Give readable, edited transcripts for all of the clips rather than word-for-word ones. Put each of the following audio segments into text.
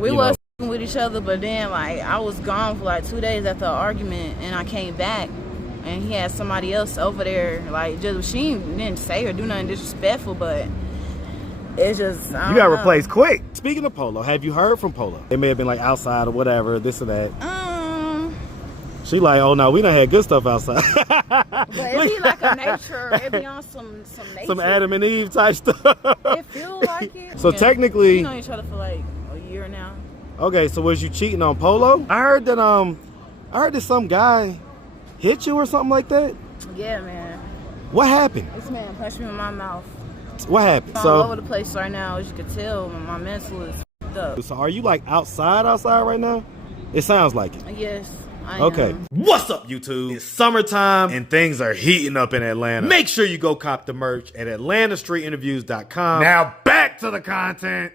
We was with each other, but then like I was gone for like 2 days after the argument, and I came back, and he had somebody else over there. Like, just she didn't say or do nothing disrespectful, but it's just you got replaced quick. Speaking of Polo, have you heard from Polo? They may have been like outside or whatever, this or that. She like, oh no, we done had good stuff outside. But it be like a nature, it be on some nature. Some Adam and Eve type stuff. It feel like it. So technically, you know each other for like a year now. Okay, so was you cheating on Polo? I heard that some guy hit you or something like that. Yeah, man. What happened? This man punched me in my mouth. What happened? I'm all over the place right now, as you can tell. My mental is f***ed up. So are you like outside right now? It sounds like it. Yes. Okay. What's up, YouTube? It's summertime and things are heating up in Atlanta. Make sure you go cop the merch at AtlantaStreetInterviews.com. Now back to the content.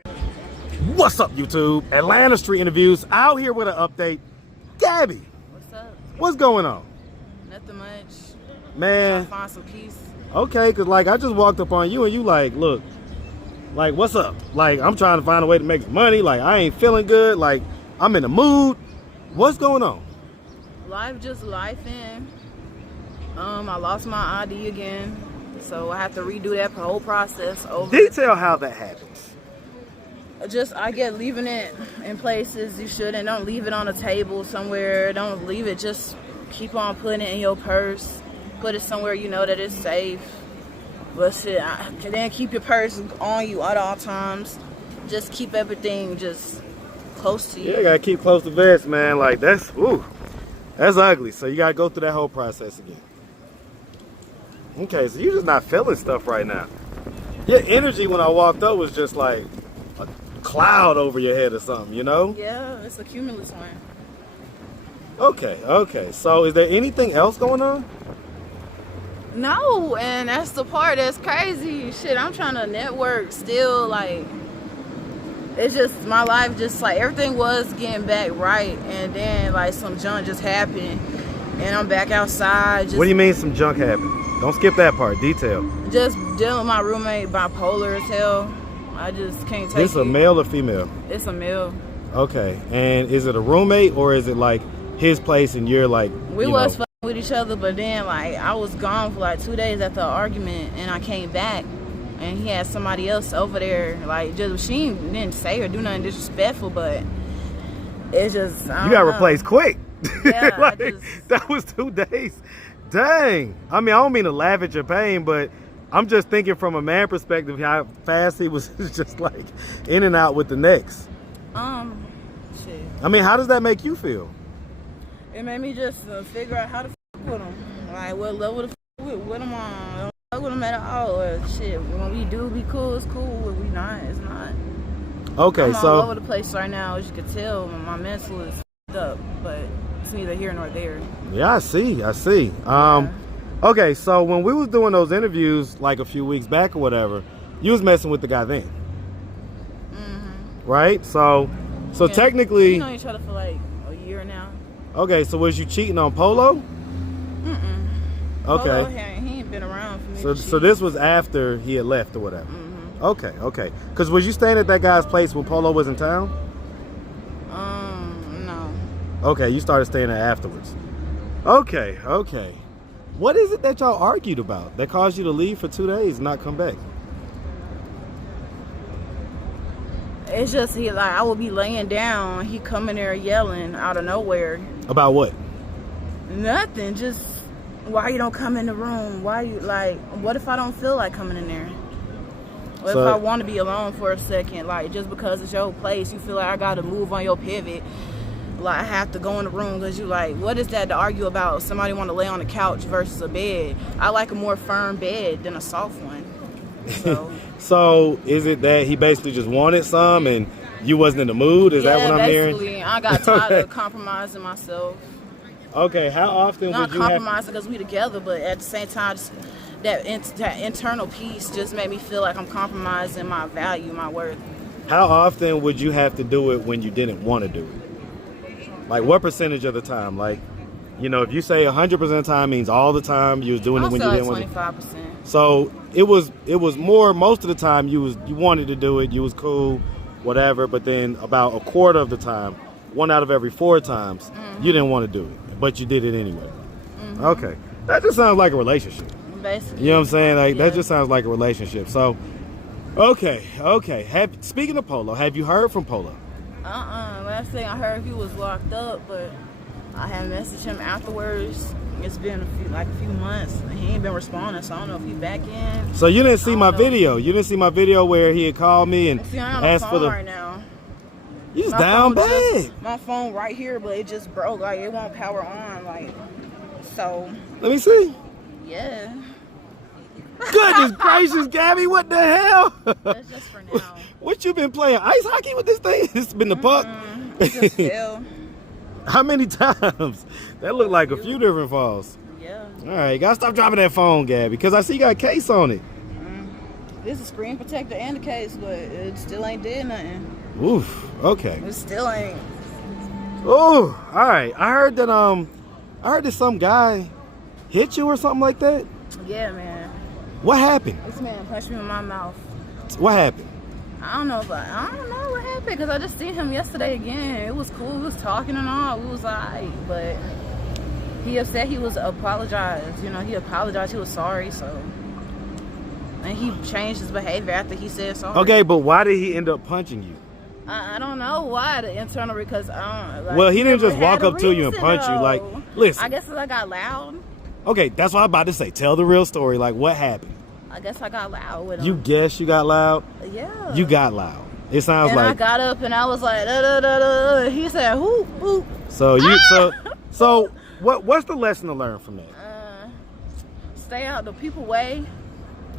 What's up, YouTube? Atlanta Street Interviews out here with an update. Gabby. What's up? What's going on? Nothing much. Man. Trying to find some peace. Okay, because like I just walked up on you and you like, look, like what's up? Like I'm trying to find a way to make some money. Like I ain't feeling good. Like I'm in the mood. What's going on? Life just life in. I lost my ID again, so I have to redo that whole process over. Detail how that happens. I get leaving it in places you shouldn't. Don't leave it on a table somewhere. Don't leave it. Just keep on putting it in your purse. Put it somewhere you know that it's safe. But shit, then keep your purse on you at all times. Just keep everything just close to you. Yeah, you gotta keep close to vest, man. Like that's ugly. So you gotta go through that whole process again. Okay, so you're just not feeling stuff right now. Your energy when I walked up was just like a cloud over your head or something, you know? Yeah, it's a cumulus one. Okay. So is there anything else going on? No, and that's the part that's crazy. Shit, I'm trying to network still, like, it's just, my life just, like, everything was getting back right, and then, like, some junk just happened, and I'm back outside. What do you mean some junk happened? Don't skip that part, detail. Just dealing with my roommate, bipolar as hell. I just can't take it. This a male or female? It's a male. Okay, and is it a roommate, or is it, like, his place and you're, like, We was fucking with each other, but then, like, I was gone for, like, 2 days after the argument, and I came back. And he had somebody else over there. Like, just she didn't say or do nothing disrespectful, but it's just you got replaced quick. Yeah, like, that was 2 days. Dang. I mean, I don't mean to laugh at your pain, but I'm just thinking from a man perspective how fast he was just like in and out with the next. Shit. I mean, how does that make you feel? It made me just figure out how to with him. Like, what level to with him on. With them at all, or shit. When we do be cool, it's cool. When we not, it's not. Okay, I'm so all over the place right now, as you can tell. My mental is f***ed up, but it's neither here nor there. Yeah, I see. Okay, so when we was doing those interviews like a few weeks back or whatever, you was messing with the guy then, right? So yeah, technically, we know each other for like a year now. Okay, so was you cheating on Polo? Okay. Polo, he ain't been around for me. So this was after he had left or whatever. Okay. Because was you staying at that guy's place when Polo was in town? No. Okay, you started staying there afterwards. Okay. What is it that y'all argued about that caused you to leave for 2 days and not come back? It's just I would be laying down, he come in there yelling out of nowhere. About what? Nothing, just why you don't come in the room? Why you like? What if I don't feel like coming in there? What if I want to be alone for a second? Like, just because it's your place, you feel like I got to move on your pivot. Like, I have to go in the room because you like, what is that to argue about? Somebody want to lay on the couch versus a bed. I like a more firm bed than a soft one. So, so is it that he basically just wanted some and you wasn't in the mood? Is that what I'm hearing? Basically, I got tired of compromising myself. Okay, how often would you not compromising because we together, but at the same time, that internal peace just made me feel like I'm compromising my value, my worth. How often would you have to do it when you didn't want to do it? Like, what percentage of the time? Like, you know, if you say 100% of the time means all the time, you was doing it when you didn't want to. 25%. So it was more most of the time you wanted to do it, you was cool, whatever. But then about a quarter of the time, 1 out of every 4 times, you didn't want to do it, but you did it anyway. Okay, that just sounds like a relationship. Basically. You know what I'm saying? Like that just sounds like a relationship. So, okay. Speaking of Polo, have you heard from Polo? Last thing I heard, he was locked up, but I had messaged him afterwards. It's been a few months. And he ain't been responding, so I don't know if he back in. So you didn't see my video? You didn't see my video where he had called me and asked for the right now. You just down bad. My phone right here, but it just broke. Like it won't power on. Like so. Let me see. Yeah. Goodness gracious, Gabby, what the hell? That's just for now. What you been playing ice hockey with this thing? It's been the puck. It just fell. How many times? That looked like a few different falls. Yeah. All right, you gotta stop dropping that phone, Gabby, because I see you got a case on it. This is screen protector and the case, but it still ain't did nothing. Oof. Okay. It still ain't. Oh, all right. I heard that some guy hit you or something like that. Yeah, man. What happened? This man punched me in my mouth. What happened? I don't know what happened because I just seen him yesterday again. It was cool. We was talking and all. We was alright, but he upset. He was apologized. You know, he apologized. He was sorry. So, and he changed his behavior after he said sorry. Okay, but why did he end up punching you? I don't know why the internal because I don't. Like, well, he didn't just walk up to you and punch you. Like, listen. I guess I got loud. Okay, that's what I'm about to say. Tell the real story. Like, what happened? I guess I got loud with him. You guess you got loud? Yeah. You got loud. It sounds and like. I got up and I was like, da, da, da, da. He said, whoop, whoop. So you, so what's the lesson to learn from that? Stay out the people way.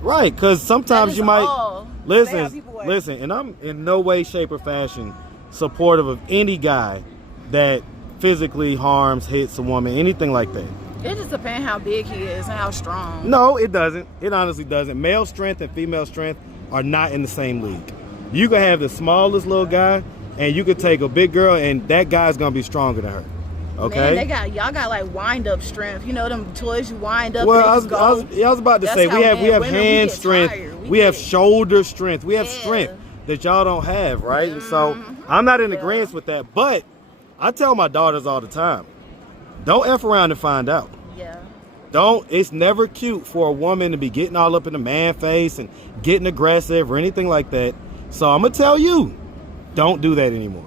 Right, because sometimes you might listen, and I'm in no way, shape, or fashion supportive of any guy that physically harms, hits a woman, anything like that. It just depends how big he is and how strong. No, it doesn't. It honestly doesn't. Male strength and female strength are not in the same league. You can have the smallest little guy, and you could take a big girl, and that guy's gonna be stronger than her. Okay. Man, y'all got like wind up strength. You know them toys you wind up. Well, I was about to say we have hand strength, we have shoulder strength, we have strength that y'all don't have, right? And so I'm not in agreement with that, but I tell my daughters all the time, don't F around and find out. Yeah. It's never cute for a woman to be getting all up in the man face and getting aggressive or anything like that. So I'm gonna tell you, don't do that anymore.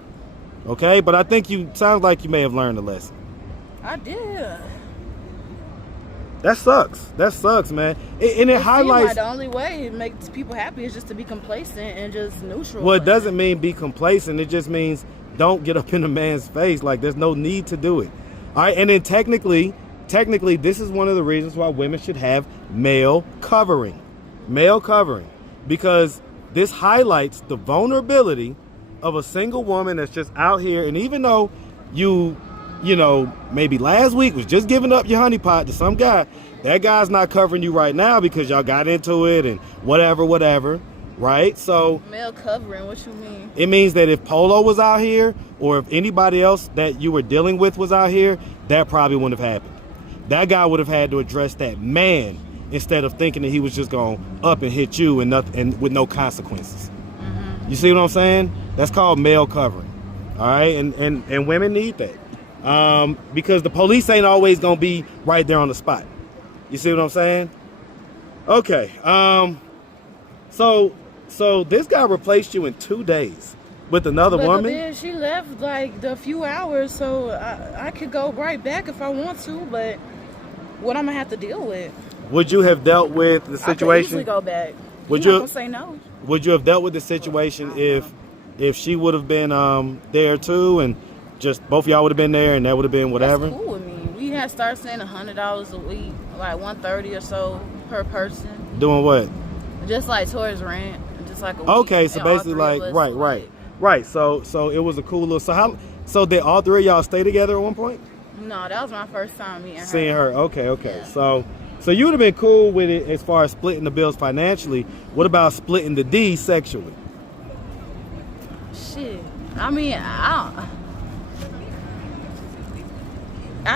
Okay, but I think sounds like you may have learned a lesson. I did. That sucks, man. And it highlights. Like the only way it makes people happy is just to be complacent and just neutral. Well, it doesn't mean be complacent. It just means don't get up in a man's face. Like there's no need to do it. All right, and then technically, this is one of the reasons why women should have male covering, because this highlights the vulnerability of a single woman that's just out here. And even though you know, maybe last week was just giving up your honeypot to some guy, that guy's not covering you right now because y'all got into it and whatever, right? So male covering, what you mean? It means that if Polo was out here or if anybody else that you were dealing with was out here, that probably wouldn't have happened. That guy would have had to address that man instead of thinking that he was just going up and hit you and with no consequences. You see what I'm saying? That's called male covering. All right, and women need that because the police ain't always gonna be right there on the spot. You see what I'm saying? Okay. So this guy replaced you in 2 days with another woman. Then she left like a few hours, so I could go right back if I want to. But what I'm gonna have to deal with? Would you have dealt with the situation? I could easily go back. Would you not gonna say no? Would you have dealt with the situation if she would have been there too, and just both of y'all would have been there, and that would have been whatever? That's cool with me. We had started saying $100 a week, like $130 or so per person. Doing what? Just like towards rent, just like a week. Okay, so basically like right. So it was a cool little. So did all three of y'all stay together at one point? No, that was my first time seeing her. Okay. Yeah. So you would have been cool with it as far as splitting the bills financially. What about splitting the D sexually? Shit. I mean, I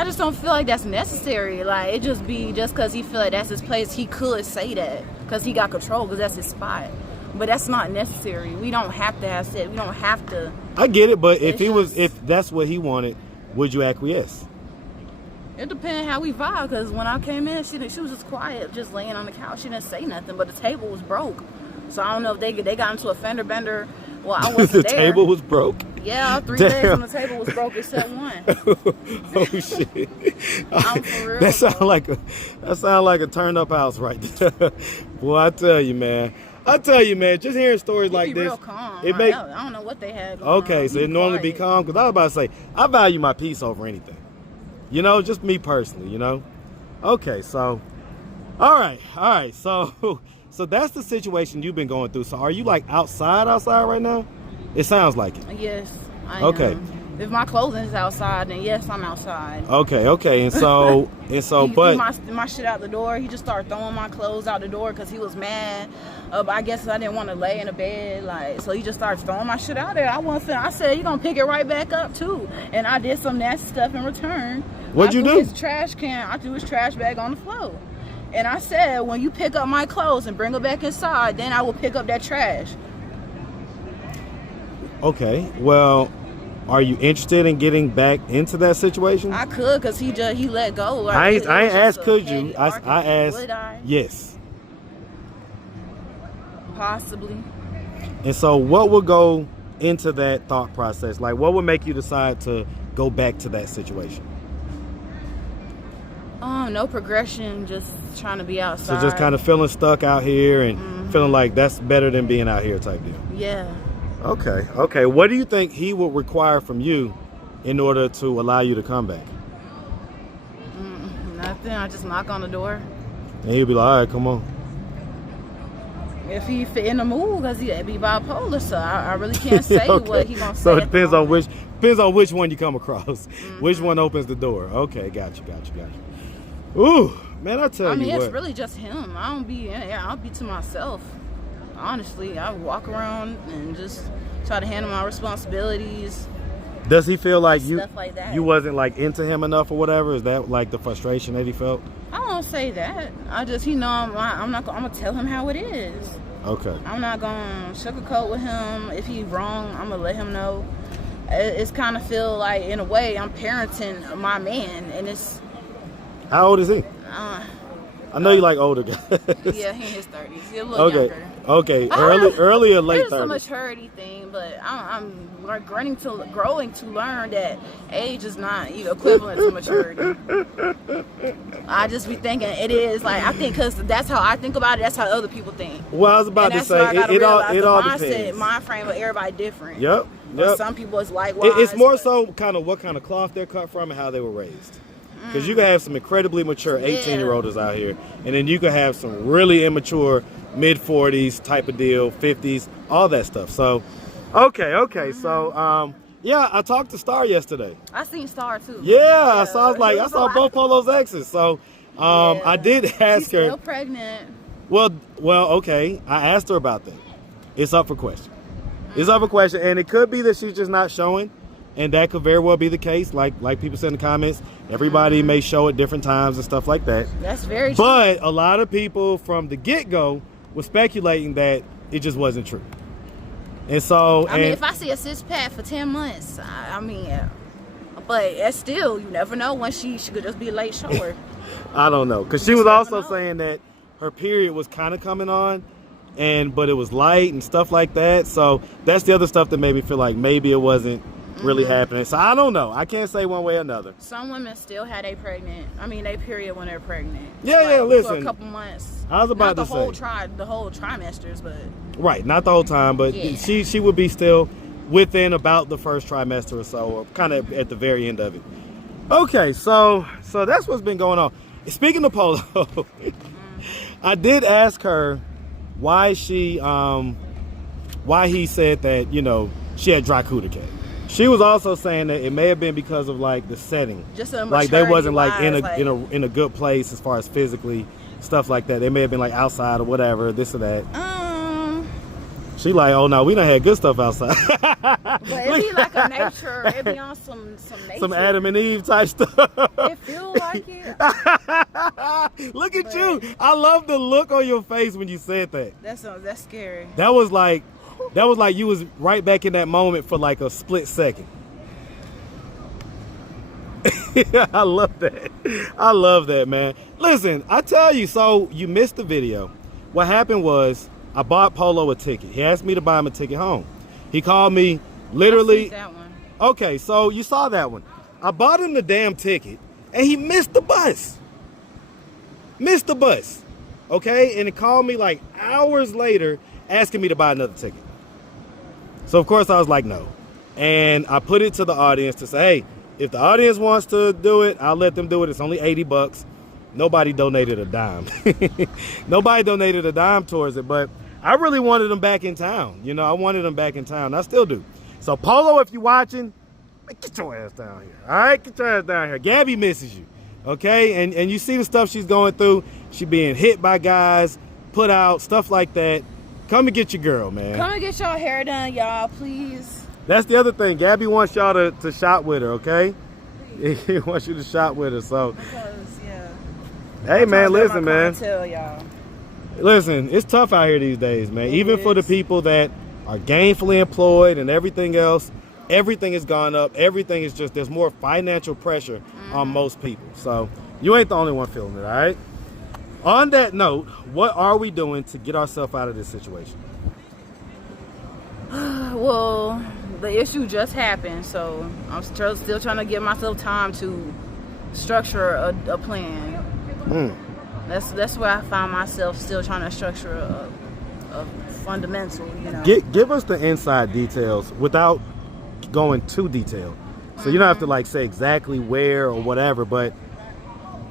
just don't feel like that's necessary. Like, it just because he feel like that's his place, he could say that because he got control because that's his spot. But that's not necessary. We don't have to have sex. We don't have to. I get it, but if that's what he wanted, would you acquiesce? It depends how we vibe. Because when I came in, she was just quiet, just laying on the couch. She didn't say nothing, but the table was broke. So I don't know if they got into a fender bender. Well, I wasn't the there. table was broke? Yeah, 3 days when the table was broke except one. Oh shit! I'm for real. That sound like a turned up house right there. Boy, I tell you, man. Just hearing stories like this, real calm. it I don't know what they had going on. Okay, so it normally be calm, because I was about to say I value my peace over anything. You know, just me personally. You know. Okay, so all right. So that's the situation you've been going through. So are you like outside right now? It sounds like it. Yes, I am. If my clothing is outside, then yes, I'm outside. Okay, and so he but threw my shit out the door. He just started throwing my clothes out the door because he was mad. I guess I didn't want to lay in the bed, so he just started throwing my shit out there. I said, you gonna pick it right back up too, and I did some nasty stuff in return. What'd you do? His trash can. I threw his trash bag on the floor, and I said, when you pick up my clothes and bring it back inside, then I will pick up that trash. Okay, well, are you interested in getting back into that situation? I could, because he let go. Like, I ain't asked could you. I asked would I? Yes. Possibly. And so what would go into that thought process? Like, what would make you decide to go back to that situation? No progression, just trying to be outside. So just kind of feeling stuck out here and feeling like that's better than being out here type deal. Yeah. Okay. What do you think he would require from you in order to allow you to come back? Nothing. I just knock on the door. And he'll be like, all right, come on. If he fit in the mood, because he be bipolar, so I really can't say Okay. what he gonna say. So it depends on which one you come across, which one opens the door. Okay, got you. Ooh, man, I tell you what. It's really just him. I don't be. I'll be to myself. Honestly, I walk around and just try to handle my responsibilities. Does he feel like stuff like that. you wasn't like into him enough or whatever? Is that like the frustration that he felt? I don't say that. I just, I'm gonna tell him how it is. Okay. I'm not gonna sugarcoat with him. If he's wrong, I'm gonna let him know. It's kind of feel like, in a way, I'm parenting my man, and it's. How old is he? I know you like older guys. Yeah, he in his 30s. He's a little younger. Okay, early or late 30s? It's a maturity thing, but I'm growing to learn that age is not equivalent to maturity. I just be thinking it is. Like, I think because that's how I think about it, that's how other people think. Well, I was about to say, it all depends. Mind frame of everybody different. Yep. Some people it's like, it's more so kind of what kind of cloth they're cut from and how they were raised. Because you can have some incredibly mature 18-year-olds out here, and then you can have some really immature mid-40s type of deal, 50s, all that stuff. So, okay. So, yeah, I talked to Star yesterday. I seen Star too. Yeah, so I saw both POLO'S exes. So, I did ask She's her. Still pregnant. Well, okay. I asked her about that. It's up for question. And it could be that she's just not showing. And that could very well be the case, like people said in the comments. Everybody may show at different times and stuff like that. That's very true. But a lot of people from the get-go were speculating that it just wasn't true. And so... I mean, if I see a six-pack for 10 months, but that's still, you never know when she could just be a late shower. I don't know. Because she was also saying that her period was kind of coming on, but it was light and stuff like that. So that's the other stuff that made me feel like maybe it wasn't really happening. So I don't know. I can't say one way or another. Some women still had they period when they're pregnant. Yeah, listen. For a couple months. I was about to say. Not the whole trimesters, but. Right, not the whole time, but she would be still within about the first trimester or so, or kind of at the very end of it. Okay, so that's what's been going on. Speaking of Polo, I did ask her why he said that, she had dry cooter cat. She was also saying that it may have been because of like the setting, just a like they wasn't like in a good place as far as physically, stuff like that. They may have been like outside or whatever, this or that. She like, oh no, we done had good stuff outside. But it be like a nature. It be on some nature. Some Adam and Eve type stuff. It feel like it. Look at you. I love the look on your face when you said that. That's scary. That was like you was right back in that moment for like a split second. I love that. I love that, man. Listen, I tell you, so you missed the video. What happened was I bought Polo a ticket. He asked me to buy him a ticket home. He called me literally. That one. Okay, so you saw that one. I bought him the damn ticket and he missed the bus. Missed the bus. Okay, and he called me like hours later asking me to buy another ticket. So of course I was like, no. And I put it to the audience to say, hey, if the audience wants to do it, I'll let them do it. It's only $80. Nobody donated a dime. Nobody donated a dime towards it, but I really wanted them back in town. You know, I wanted them back in town. I still do. So Polo, if you're watching, get your ass down here. All right, get your ass down here. Gabby misses you. Okay, and you see the stuff she's going through. She being hit by guys, put out, stuff like that. Come and get your girl, man. Come and get your hair done, y'all, please. That's the other thing. Gabby wants y'all to shop with her, okay? He wants you to shop with her, so. Because, yeah. Hey, man, listen, man. Tell y'all. Listen, it's tough out here these days, man. Even for the people that are gainfully employed and everything else, everything has gone up. Everything is just, there's more financial pressure on most people. So you ain't the only one feeling it, all right? On that note, what are we doing to get ourselves out of this situation? Well, the issue just happened, so I'm still trying to give myself time to structure a plan. That's where I find myself still trying to structure a fundamental, you know. Give us the inside details without going too detailed. So you don't have to like say exactly where or whatever, but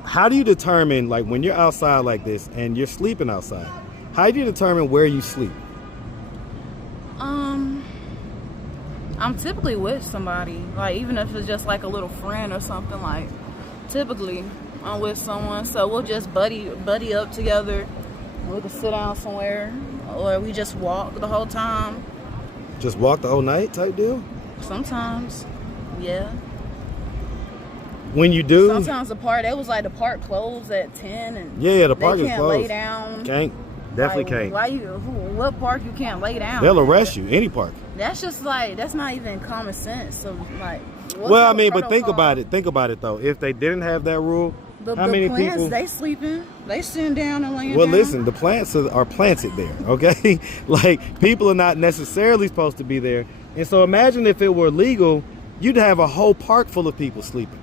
how do you determine, like when you're outside like this and you're sleeping outside, how do you determine where you sleep? I'm typically with somebody, like even if it's just like a little friend or something, like typically I'm with someone, so we'll just buddy up together. We can sit down somewhere, or we just walk the whole time. Just walk the whole night type deal? Sometimes, yeah. When you do? Sometimes the park closed at 10 and yeah, the park is closed. They can't lay down. Can't. Definitely can't. What park you can't lay down? They'll arrest you, any park. That's just like, that's not even common sense. So like, well, I mean, but think about it though. If they didn't have that rule, how many plants, people? They sleeping, they sitting down and laying down. Well, listen, the plants are planted there, okay? Like people are not necessarily supposed to be there, and so imagine if it were legal, you'd have a whole park full of people sleeping.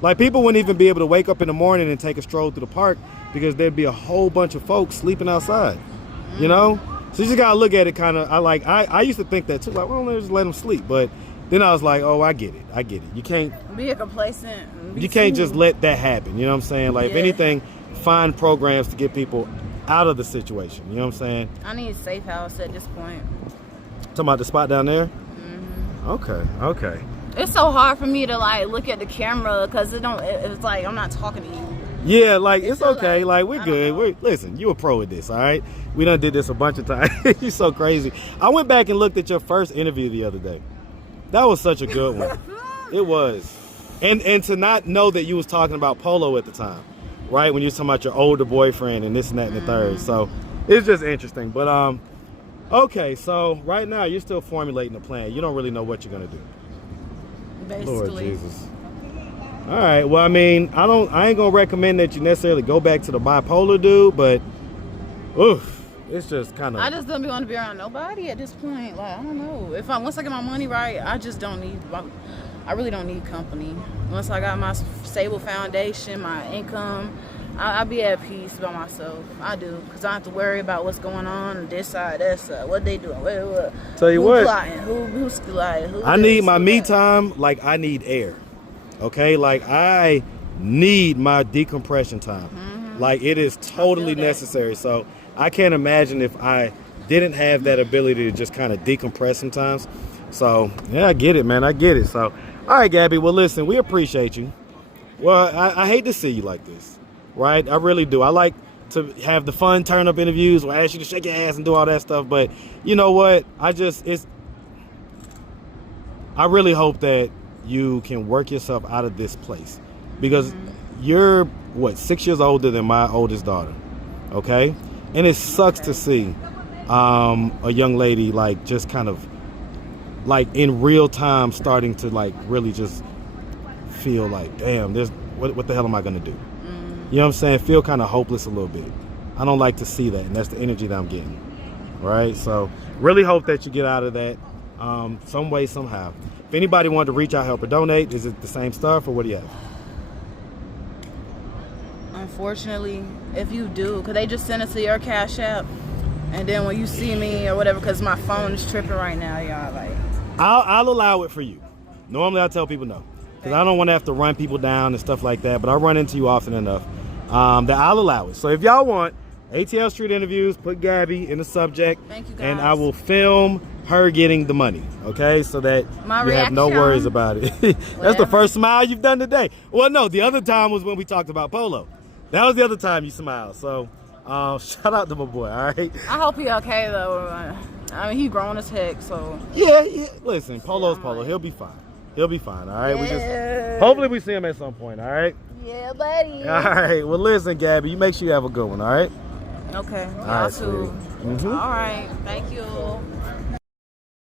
Like people wouldn't even be able to wake up in the morning and take a stroll through the park because there'd be a whole bunch of folks sleeping outside, you know? So you just gotta look at it kind of, I used to think that too, like, well, let's just let them sleep. But then I was like, oh, I get it. You can't be a complacent. You can't just let that happen, you know what I'm saying? Like if anything, find programs to get people out of the situation, you know what I'm saying? I need a safe house at this point. Talking about the spot down there? Okay. It's so hard for me to like look at the camera because it's like I'm not talking to you. Yeah, like it's okay. Like we're good. Listen, you a pro at this, all right? We done did this a bunch of times. You're so crazy. I went back and looked at your first interview the other day. That was such a good one. It was. And to not know that you was talking about Polo at the time, right? When you was talking about your older boyfriend and this and that and the third. So it's just interesting. But okay, so right now you're still formulating a plan. You don't really know what you're gonna do. Basically. Lord Jesus. All right. Well, I mean, I ain't gonna recommend that you necessarily go back to the bipolar dude, but oof, it's just kind of. I just don't want to be around nobody at this point. Like I don't know. Once I get my money right, I just don't need. I really don't need company. Once I got my stable foundation, my income, I'll be at peace by myself. I do, because I don't have to worry about what's going on this side, that side, what they doing, what. Tell you what, plotting, who's like, who I need my me time like I need air. Okay, like I need my decompression time. Like it is totally necessary. So I can't imagine if I didn't have that ability to just kind of decompress sometimes. So yeah, I get it, man. I get it. So all right, Gabby. Well, listen, we appreciate you. Well, I hate to see you like this, right? I really do. I like to have the fun turn-up interviews where I ask you to shake your ass and do all that stuff. But you know what? I really hope that you can work yourself out of this place, because you're, 6 years older than my oldest daughter, okay? And it sucks to see a young lady like just kind of like in real time starting to like really just feel like, damn, what the hell am I gonna do? You know what I'm saying? Feel kind of hopeless a little bit. I don't like to see that, and that's the energy that I'm getting. Right? So really hope that you get out of that some way, somehow. If anybody wanted to reach out, help, or donate, is it the same stuff, or what do you have? Unfortunately, if you do, because they just send it to your Cash App, and then when you see me or whatever, because my phone is tripping right now, y'all, like. I'll allow it for you. Normally I tell people no, because I don't want to have to run people down and stuff like that, but I run into you often enough that I'll allow it. So if y'all want ATL Street Interviews, put Gabby in the subject. Thank you, guys. And I will film her getting the money, okay? So that you have no worries about it. That's the first smile you've done today. Well, no, the other time was when we talked about Polo. That was the other time you smiled. So shout out to my boy, all right? I hope he okay, though. I mean, he grown as heck, so. Yeah. Listen, Polo's Polo. He'll be fine. He'll be fine, all right? Yeah. Hopefully we see him at some point, all right? Yeah, buddy. All right. Well, listen, Gabby, you make sure you have a good one, all right? Okay. All right, too. Mm-hmm. All right. Thank you.